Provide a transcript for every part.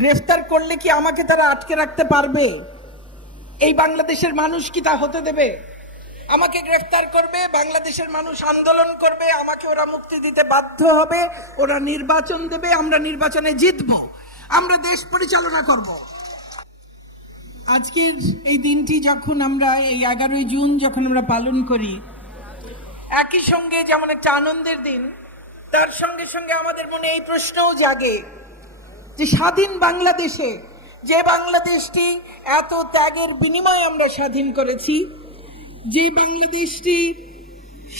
গ্রেফতার করলে কি আমাকে তারা আটকে রাখতে পারবে? এই বাংলাদেশের মানুষ কি তা হতে দেবে? আমাকে গ্রেফতার করবে, বাংলাদেশের মানুষ আন্দোলন করবে, আমাকে ওরা মুক্তি দিতে বাধ্য হবে, ওরা নির্বাচন দেবে, আমরা নির্বাচনে জিতব, আমরা দেশ পরিচালনা করব। আজকের এই দিনটি যখন আমরা এই 11ই জুন যখন আমরা পালন করি, একই সঙ্গে যেমন একটা আনন্দের দিন, তার সঙ্গে সঙ্গে আমাদের মনে এই প্রশ্নও জাগে যে স্বাধীন বাংলাদেশে, যে বাংলাদেশটি এত ত্যাগের বিনিময়ে আমরা স্বাধীন করেছি, যে বাংলাদেশটি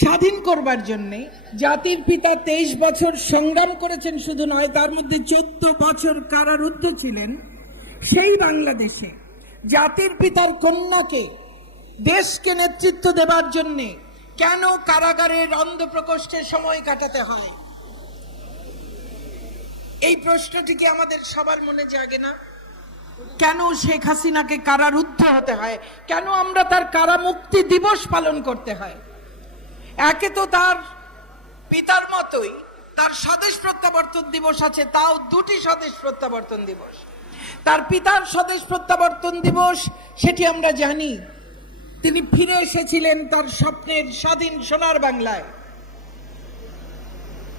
স্বাধীন করবার জন্যে জাতির পিতা 23 বছর সংগ্রাম করেছেন, শুধু নয় তার মধ্যে 14 বছর কারারুদ্ধ ছিলেন, সেই বাংলাদেশে জাতির পিতার কন্যাকে দেশকে নেতৃত্ব দেবার জন্যে কেন কারাগারের অন্ধপ্রকোষ্ঠে সময় কাটাতে হয়? এই প্রশ্নটিকে আমাদের সবার মনে জাগে না? কেন শেখ হাসিনাকে কারারুদ্ধ হতে হয়? কেন আমরা তার কারামুক্তি দিবস পালন করতে হয়? একে তো তার পিতার মতোই তার স্বদেশ প্রত্যাবর্তন দিবস আছে, তাও দুটি স্বদেশ প্রত্যাবর্তন দিবস। তার পিতার স্বদেশ প্রত্যাবর্তন দিবস, সেটি আমরা জানি, তিনি ফিরে এসেছিলেন তার স্বপ্নের স্বাধীন সোনার বাংলায়।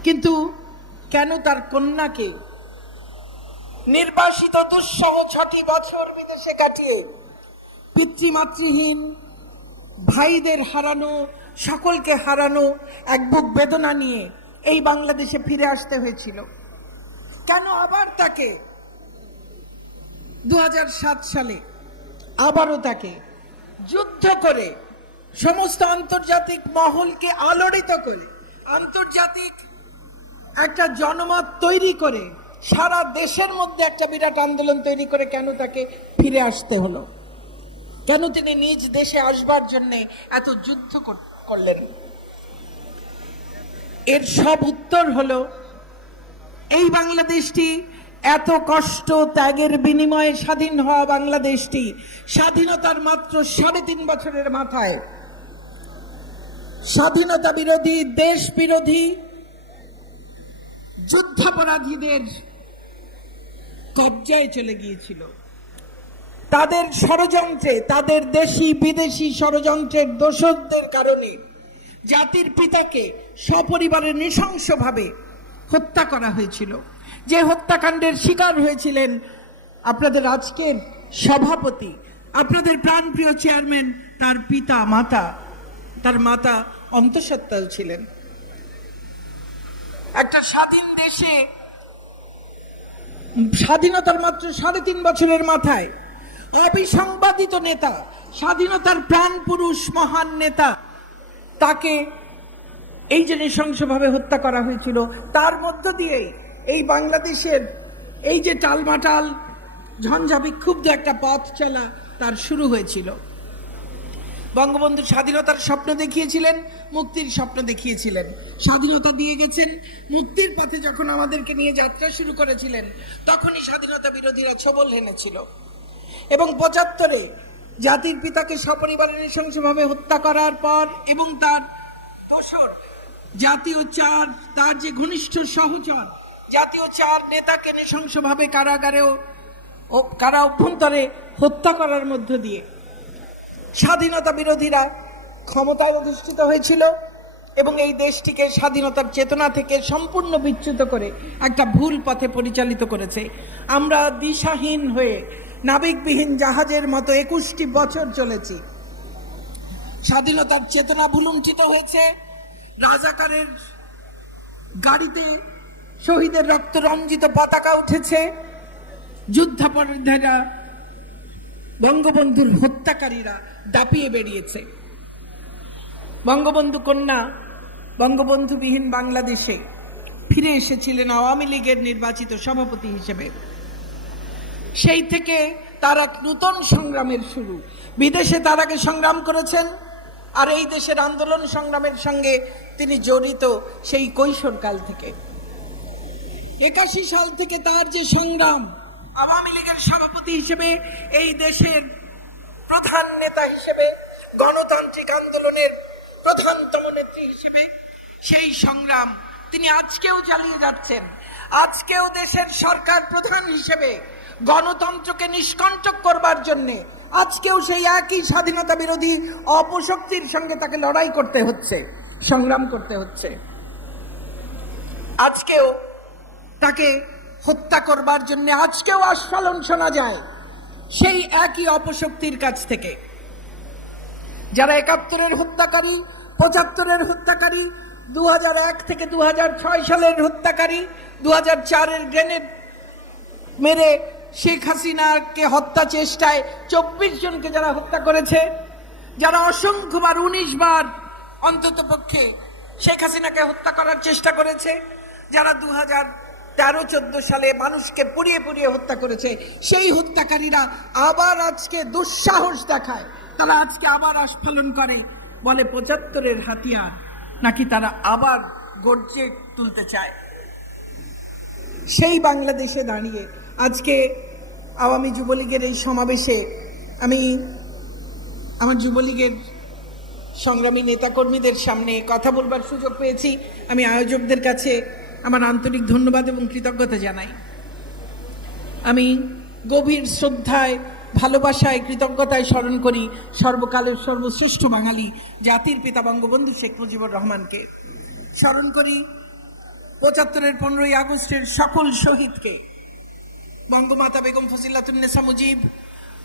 কিন্তু কেন তার কন্যাকে নির্বাসিত দুঃসহ 6টি বছর বিদেশে কাটিয়ে পিতৃমাতৃহীন ভাইদের হারানো, সকলকে হারানো এক বুক বেদনা নিয়ে এই বাংলাদেশে ফিরে আসতে হয়েছিল? কেন আবার তাকে 2007 সালে আবারও তাকে যুদ্ধ করে, সমস্ত আন্তর্জাতিক মহলকে আলোড়িত করে, আন্তর্জাতিক একটা জনমত তৈরি করে, সারা দেশের মধ্যে একটা বিরাট আন্দোলন তৈরি করে কেন তাকে ফিরে আসতে হলো? কেন তিনি নিজ দেশে আসবার জন্য এত যুদ্ধ করলেন? এর সব উত্তর হলো, এই বাংলাদেশটি এত কষ্ট ত্যাগের বিনিময়ে স্বাধীন হওয়া বাংলাদেশটি স্বাধীনতার মাত্র 3.5 বছরের মাথায় স্বাধীনতা বিরোধী, দেশ বিরোধী, যুদ্ধাপরাধীদের কবজায় চলে গিয়েছিল। তাদের ষড়যন্ত্রে, তাদের দেশি বিদেশি ষড়যন্ত্রের দোষদের কারণে জাতির পিতাকে সপরিবারে নৃশংসভাবে হত্যা করা হয়েছিল। যে হত্যাকাণ্ডের শিকার হয়েছিলেন আপনাদের আজকের সভাপতি, আপনাদের প্রাণপ্রিয় চেয়ারম্যান, তার পিতা মাতা, তার মাতা অন্তঃসত্ত্বাও ছিলেন। একটা স্বাধীন দেশে স্বাধীনতার মাত্র 3.5 বছরের মাথায় অবিসংবাদিত নেতা, স্বাধীনতার প্রাণ পুরুষ, মহান নেতা, তাকে এই যে নৃশংসভাবে হত্যা করা হয়েছিল, তার মধ্য দিয়েই এই বাংলাদেশের এই যে টালমাটাল ঝঞ্ঝা বিক্ষুব্ধ একটা পথ চলা তার শুরু হয়েছিল। বঙ্গবন্ধু স্বাধীনতার স্বপ্ন দেখিয়েছিলেন, মুক্তির স্বপ্ন দেখিয়েছিলেন, স্বাধীনতা দিয়ে গেছেন। মুক্তির পথে যখন আমাদেরকে নিয়ে যাত্রা শুরু করেছিলেন, তখনই স্বাধীনতা বিরোধীরা ছোবল হেনেছিল। এবং 75-এ জাতির পিতাকে সপরিবারে নৃশংসভাবে হত্যা করার পর এবং তার দোসর জাতীয় 4, তার যে ঘনিষ্ঠ সহচর জাতীয় 4 নেতাকে নৃশংসভাবে কারাগারেও কারা অভ্যন্তরে হত্যা করার মধ্য দিয়ে স্বাধীনতা বিরোধীরা ক্ষমতায় অধিষ্ঠিত হয়েছিল এবং এই দেশটিকে স্বাধীনতার চেতনা থেকে সম্পূর্ণ বিচ্যুত করে একটা ভুল পথে পরিচালিত করেছে। আমরা দিশাহীন হয়ে নাবিকবিহীন জাহাজের মতো 21টি বছর চলেছি। স্বাধীনতার চেতনা ভুলুণ্ঠিত হয়েছে। রাজাকারের গাড়িতে শহীদের রক্ত রঞ্জিত পতাকা উঠেছে। যুদ্ধাপরাধীরা, বঙ্গবন্ধুর হত্যাকারীরা দাপিয়ে বেরিয়েছে। বঙ্গবন্ধু কন্যা বঙ্গবন্ধুবিহীন বাংলাদেশে ফিরে এসেছিলেন আওয়ামী লীগের নির্বাচিত সভাপতি হিসেবে। সেই থেকে তার এক নূতন সংগ্রামের শুরু। বিদেশে তার আগে সংগ্রাম করেছেন, আর এই দেশের আন্দোলন সংগ্রামের সঙ্গে তিনি জড়িত সেই কৈশোরকাল থেকে। 81 সাল থেকে তার যে সংগ্রাম, আওয়ামী লীগের সভাপতি হিসেবে, এই দেশের প্রধান নেতা হিসেবে, গণতান্ত্রিক আন্দোলনের প্রধানতম নেত্রী হিসেবে, সেই সংগ্রাম তিনি আজকেও চালিয়ে যাচ্ছেন। আজকেও দেশের সরকার প্রধান হিসেবে গণতন্ত্রকে নিষ্কণ্টক করবার জন্যে আজকেও সেই একই স্বাধীনতা বিরোধী অপশক্তির সঙ্গে তাকে লড়াই করতে হচ্ছে, সংগ্রাম করতে হচ্ছে। আজকেও তাকে হত্যা করবার জন্য আজকেও আস্ফালন শোনা যায় সেই একই অপশক্তির কাছ থেকে। যারা ৭১-এর হত্যাকারী, ৭৫-এর হত্যাকারী, ২০০১ থেকে ২০০৬ সালের হত্যাকারী, ২০০৪-এর গ্রেনেড মেরে শেখ হাসিনাকে হত্যা চেষ্টায় ২৪ জনকে যারা হত্যা করেছে, যারা অসংখ্যবার ১৯ বার অন্তত পক্ষে শেখ হাসিনাকে হত্যা করার চেষ্টা করেছে, যারা ২০১৩-১৪ সালে মানুষকে পুড়িয়ে পুড়িয়ে হত্যা করেছে, সেই হত্যাকারীরা আবার আজকে দুঃসাহস দেখায়। তারা আজকে আবার আস্ফালন করে, বলে ৭৫-এর হাতিয়ার নাকি তারা আবার গর্জে তুলতে চায়। সেই বাংলাদেশে দাঁড়িয়ে আজকে আওয়ামী যুবলীগের এই সমাবেশে আমি আমার যুবলীগের সংগ্রামী নেতাকর্মীদের সামনে কথা বলবার সুযোগ পেয়েছি। আমি আয়োজকদের কাছে আমার আন্তরিক ধন্যবাদ এবং কৃতজ্ঞতা জানাই। আমি গভীর শ্রদ্ধায়, ভালোবাসায়, কৃতজ্ঞতায় স্মরণ করি সর্বকালের সর্বশ্রেষ্ঠ বাঙালি জাতির পিতা বঙ্গবন্ধু শেখ মুজিবুর রহমানকে। স্মরণ করি ৭৫-এর ১৫ই আগস্টের সকল শহীদকে, বঙ্গমাতা বেগম ফজিলাতুন্নেসা মুজিব,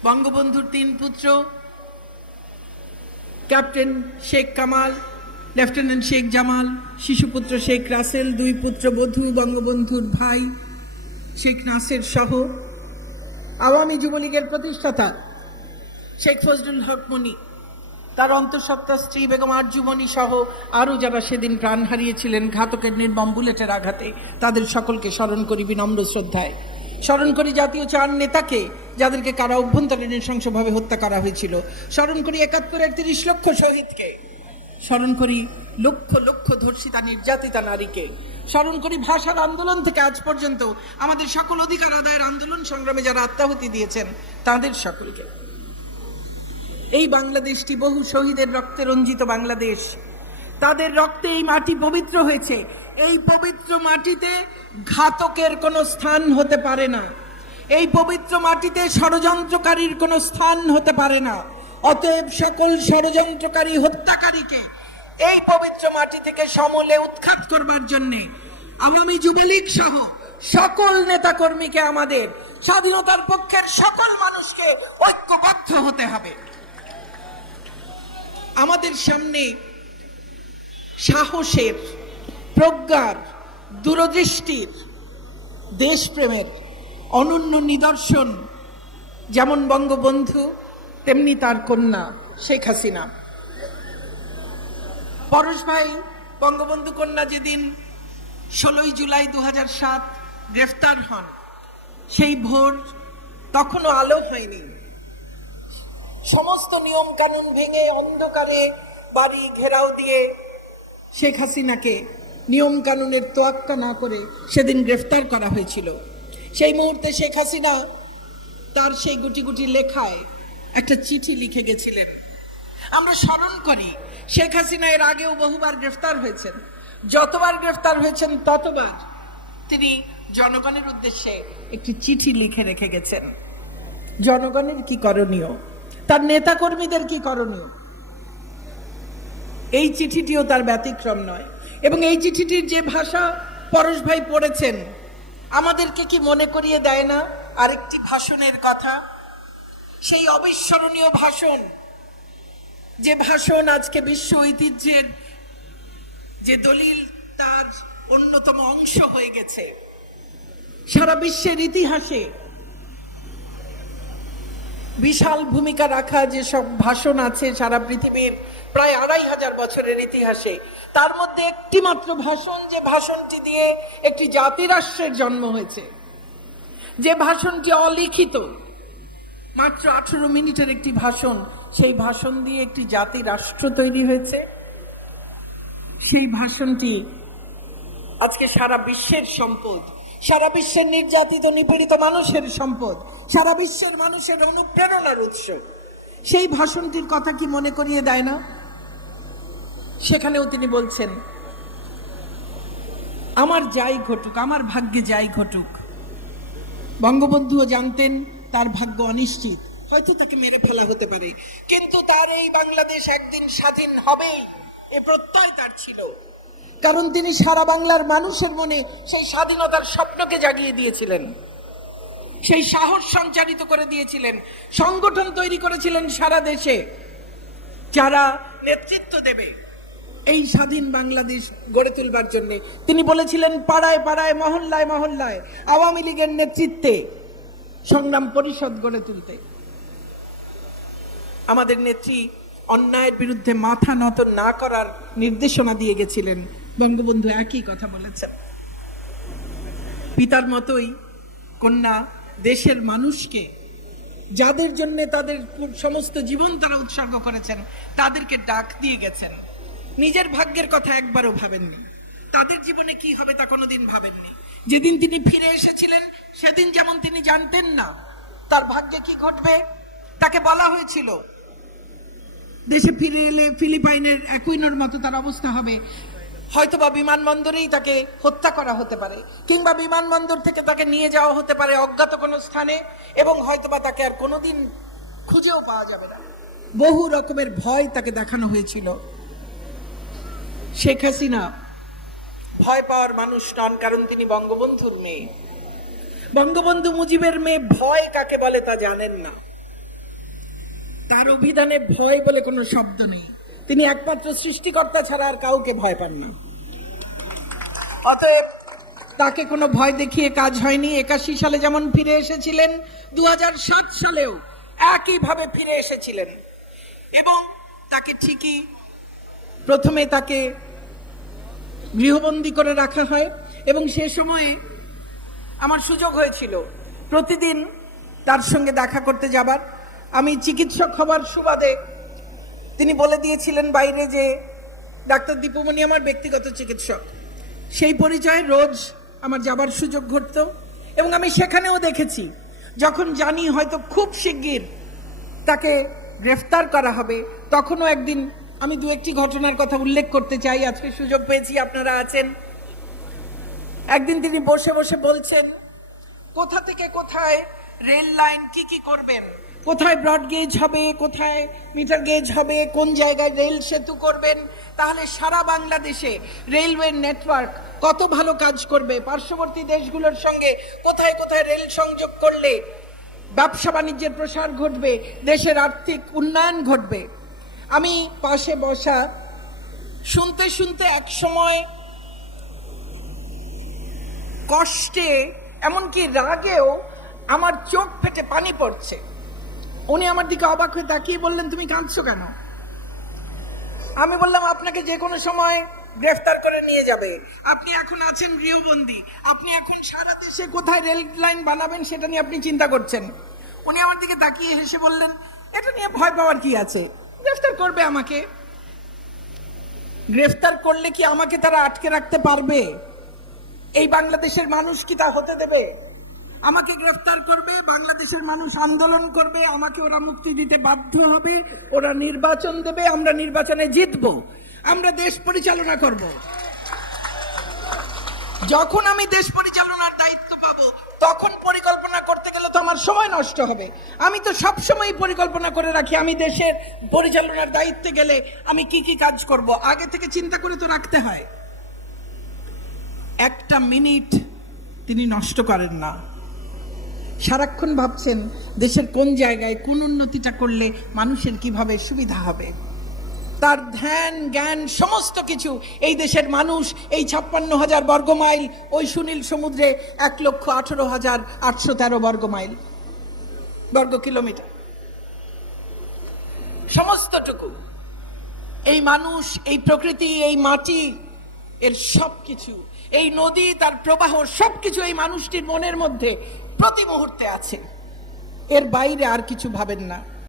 বঙ্গবন্ধুর ৩ পুত্র ক্যাপ্টেন শেখ কামাল, লেফটেন্যান্ট শেখ জামাল, শিশুপুত্র শেখ রাসেল, ২ পুত্র বধূ বঙ্গবন্ধুর ভাই শেখ নাসের সহ আওয়ামী যুবলীগের প্রতিষ্ঠাতা শেখ ফজলুল হক মনি, তার অন্তঃসত্ত্বা স্ত্রী বেগম আরজুমনি সহ আরও যারা সেদিন প্রাণ হারিয়েছিলেন ঘাতকের নির্মম বুলেটের আঘাতে, তাদের সকলকে স্মরণ করি বিনম্র শ্রদ্ধায়। স্মরণ করি জাতীয় ৪ নেতাকে যাদেরকে কারা অভ্যন্তরে নৃশংসভাবে হত্যা করা হয়েছিল। স্মরণ করি ৭১-এর ৩০ লক্ষ শহীদকে। স্মরণ করি লক্ষ লক্ষ ধর্ষিতা নির্যাতিতা নারীকে। স্মরণ করি ভাষার আন্দোলন থেকে আজ পর্যন্ত আমাদের সকল অধিকার আদায়ের আন্দোলন সংগ্রামে যারা আত্মাহুতি দিয়েছেন তাদের সকলকে। এই বাংলাদেশটি বহু শহীদের রক্তে রঞ্জিত বাংলাদেশ। তাদের রক্তে এই মাটি পবিত্র হয়েছে। এই পবিত্র মাটিতে ঘাতকের কোনো স্থান হতে পারে না। এই পবিত্র মাটিতে ষড়যন্ত্রকারীর কোনো স্থান হতে পারে না। অতএব সকল ষড়যন্ত্রকারী, হত্যাকারীকে এই পবিত্র মাটি থেকে সমূলে উৎখাত করবার জন্যে আওয়ামী যুবলীগ সহ সকল নেতাকর্মীকে, আমাদের স্বাধীনতার পক্ষের সকল মানুষকে ঐক্যবদ্ধ হতে হবে। আমাদের সামনে সাহসের, প্রজ্ঞার, দূরদৃষ্টির, দেশপ্রেমের অনন্য নিদর্শন যেমন বঙ্গবন্ধু, তেমনি তার কন্যা শেখ হাসিনা। পরশ ভাই বঙ্গবন্ধু কন্যা যেদিন ১৬ই জুলাই ২০০৭ গ্রেফতার হন, সেই ভোর তখনও আলো হয়নি। সমস্ত নিয়ম কানুন ভেঙে অন্ধকারে বাড়ি ঘেরাও দিয়ে শেখ হাসিনাকে নিয়ম কানুনের তোয়াক্কা না করে সেদিন গ্রেফতার করা হয়েছিল। সেই মুহূর্তে শেখ হাসিনা তার সেই গুটি গুটি লেখায় একটা চিঠি লিখে গেছিলেন। আমরা স্মরণ করি শেখ হাসিনা এর আগেও বহুবার গ্রেফতার হয়েছেন। যতবার গ্রেফতার হয়েছেন ততবার তিনি জনগণের উদ্দেশ্যে একটি চিঠি লিখে রেখে গেছেন। জনগণের কি করণীয়, তার নেতাকর্মীদের কি করণীয়, এই চিঠিটিও তার ব্যতিক্রম নয়। এবং এই চিঠিটির যে ভাষা পরশ ভাই পড়েছেন, আমাদেরকে কি মনে করিয়ে দেয় না আরেকটি ভাষণের কথা? সেই অবিস্মরণীয় ভাষণ, যে ভাষণ আজকে বিশ্ব ঐতিহ্যের যে দলিল, তার অন্যতম অংশ হয়ে গেছে। সারা বিশ্বের ইতিহাসে বিশাল ভূমিকা রাখা যে সব ভাষণ আছে সারা পৃথিবীর প্রায় ২৫০০ বছরের ইতিহাসে, তার মধ্যে একটি মাত্র ভাষণ, যে ভাষণটি দিয়ে একটি জাতিরাষ্ট্রের জন্ম হয়েছে, যে ভাষণটি অলিখিত, মাত্র ১৮ মিনিটের একটি ভাষণ, সেই ভাষণ দিয়ে একটি জাতি রাষ্ট্র তৈরি হয়েছে। সেই ভাষণটি আজকে সারা বিশ্বের সম্পদ, সারা বিশ্বের নির্যাতিত নিপীড়িত মানুষের সম্পদ, সারা বিশ্বের মানুষের অনুপ্রেরণার উৎস। সেই ভাষণটির কথা কি মনে করিয়ে দেয় না? সেখানেও তিনি বলছেন, আমার যাই ঘটুক, আমার ভাগ্যে যাই ঘটুক, বঙ্গবন্ধুও জানতেন তার ভাগ্য অনিশ্চিত, হয়তো তাকে মেরে ফেলা হতে পারে, কিন্তু তার এই বাংলাদেশ একদিন স্বাধীন হবেই এ প্রত্যয় তার ছিল। কারণ তিনি সারা বাংলার মানুষের মনে সেই স্বাধীনতার স্বপ্নকে জাগিয়ে দিয়েছিলেন, সেই সাহস সঞ্চারিত করে দিয়েছিলেন, সংগঠন তৈরি করেছিলেন সারা দেশে, যারা নেতৃত্ব দেবে এই স্বাধীন বাংলাদেশ গড়ে তুলবার জন্য। তিনি বলেছিলেন পাড়ায় পাড়ায়, মহল্লায় মহল্লায় আওয়ামী লীগের নেতৃত্বে সংগ্রাম পরিষদ গড়ে তুলতে। আমাদের নেত্রী অন্যায়ের বিরুদ্ধে মাথা নত না করার নির্দেশনা দিয়ে গেছিলেন। বঙ্গবন্ধু একই কথা বলেছেন। পিতার মতোই কন্যা দেশের মানুষকে, যাদের জন্য তাদের সমস্ত জীবন তারা উৎসর্গ করেছেন, তাদেরকে ডাক দিয়ে গেছেন। নিজের ভাগ্যের কথা একবারও ভাবেননি, তাদের জীবনে কি হবে তা কোনোদিন ভাবেননি। যেদিন তিনি ফিরে এসেছিলেন সেদিন যেমন তিনি জানতেন না তার ভাগ্যে কি ঘটবে। তাকে বলা হয়েছিল দেশে ফিরে এলে ফিলিপাইনের অ্যাকুইনোর মতো তার অবস্থা হবে, হয়তোবা বিমানবন্দরেই তাকে হত্যা করা হতে পারে, কিংবা বিমানবন্দর থেকে তাকে নিয়ে যাওয়া হতে পারে অজ্ঞাত কোনো স্থানে, এবং হয়তোবা তাকে আর কোনোদিন খুঁজেও পাওয়া যাবে না। বহু রকমের ভয় তাকে দেখানো হয়েছিল। শেখ হাসিনা ভয় পাওয়ার মানুষ নন, কারণ তিনি বঙ্গবন্ধুর মেয়ে। বঙ্গবন্ধু মুজিবের মেয়ে ভয় কাকে বলে তা জানেন না। তার অভিধানে ভয় বলে কোনো শব্দ নেই। তিনি একমাত্র সৃষ্টিকর্তা ছাড়া আর কাউকে ভয় পান না। অতএব তাকে কোনো ভয় দেখিয়ে কাজ হয়নি। 81 সালে যেমন ফিরে এসেছিলেন, 2007 সালেও একইভাবে ফিরে এসেছিলেন। এবং তাকে ঠিকই প্রথমে তাকে গৃহবন্দী করে রাখা হয়, এবং সে সময়ে আমার সুযোগ হয়েছিল প্রতিদিন তার সঙ্গে দেখা করতে যাবার। আমি চিকিৎসক হবার সুবাদে তিনি বলে দিয়েছিলেন বাইরে যে ডাক্তার দীপুমণি আমার ব্যক্তিগত চিকিৎসক। সেই পরিচয়ে রোজ আমার যাবার সুযোগ ঘটত, এবং আমি সেখানেও দেখেছি যখন জানি হয়তো খুব শিগগির তাকে গ্রেফতার করা হবে, তখনও একদিন আমি দু একটি ঘটনার কথা উল্লেখ করতে চাই। আজকে সুযোগ পেয়েছি, আপনারা আছেন। একদিন তিনি বসে বসে বলছেন কোথা থেকে কোথায় রেল লাইন কি কি করবেন, কোথায় ব্রড গেজ হবে, কোথায় মিটার গেজ হবে, কোন জায়গায় রেল সেতু করবেন, তাহলে সারা বাংলাদেশে রেলওয়ে নেটওয়ার্ক কত ভালো কাজ করবে, পার্শ্ববর্তী দেশগুলোর সঙ্গে কোথায় কোথায় রেল সংযোগ করলে ব্যবসা বাণিজ্যের প্রসার ঘটবে, দেশের আর্থিক উন্নয়ন ঘটবে। আমি পাশে বসা শুনতে শুনতে এক সময় কষ্টে এমনকি রাগেও আমার চোখ ফেটে পানি পড়ছে। উনি আমার দিকে অবাক হয়ে তাকিয়ে বললেন, তুমি কাঁদছো কেন? আমি বললাম, আপনাকে যে কোনো সময় গ্রেফতার করে নিয়ে যাবে, আপনি এখন আছেন গৃহবন্দী, আপনি এখন সারা দেশে কোথায় রেল লাইন বানাবেন সেটা নিয়ে আপনি চিন্তা করছেন। উনি আমার দিকে তাকিয়ে হেসে বললেন, এটা নিয়ে ভয় পাওয়ার কি আছে, গ্রেফতার করবে আমাকে। গ্রেফতার করলে কি আমাকে তারা আটকে রাখতে পারবে? এই বাংলাদেশের মানুষ কি তা হতে দেবে? আমাকে গ্রেফতার করবে, বাংলাদেশের মানুষ আন্দোলন করবে, আমাকে ওরা মুক্তি দিতে বাধ্য হবে, ওরা নির্বাচন দেবে, আমরা নির্বাচনে জিতবো, আমরা দেশ পরিচালনা করব। যখন আমি দেশ পরিচালনার দায়িত্ব পাবো তখন পরিকল্পনা করতে গেলে তো আমার সময় নষ্ট হবে। আমি তো সব সময় পরিকল্পনা করে রাখি, আমি দেশের পরিচালনার দায়িত্বে গেলে আমি কি কি কাজ করব, আগে থেকে চিন্তা করে তো রাখতে হয়। একটা মিনিট তিনি নষ্ট করেন না, সারাক্ষণ ভাবছেন দেশের কোন জায়গায় কোন উন্নতিটা করলে মানুষের কিভাবে সুবিধা হবে। তার ধ্যান জ্ঞান সমস্ত কিছু এই দেশের মানুষ, এই 56,000 বর্গ মাইল, ওই সুনীল সমুদ্রে 1,18,813 বর্গ কিলোমিটার, সমস্তটুকু এই মানুষ, এই প্রকৃতি, এই মাটি, এর সবকিছু, এই নদী তার প্রবাহ, সবকিছু এই মানুষটির মনের মধ্যে প্রতি মুহূর্তে আছে। এর বাইরে আর কিছু ভাবেন না।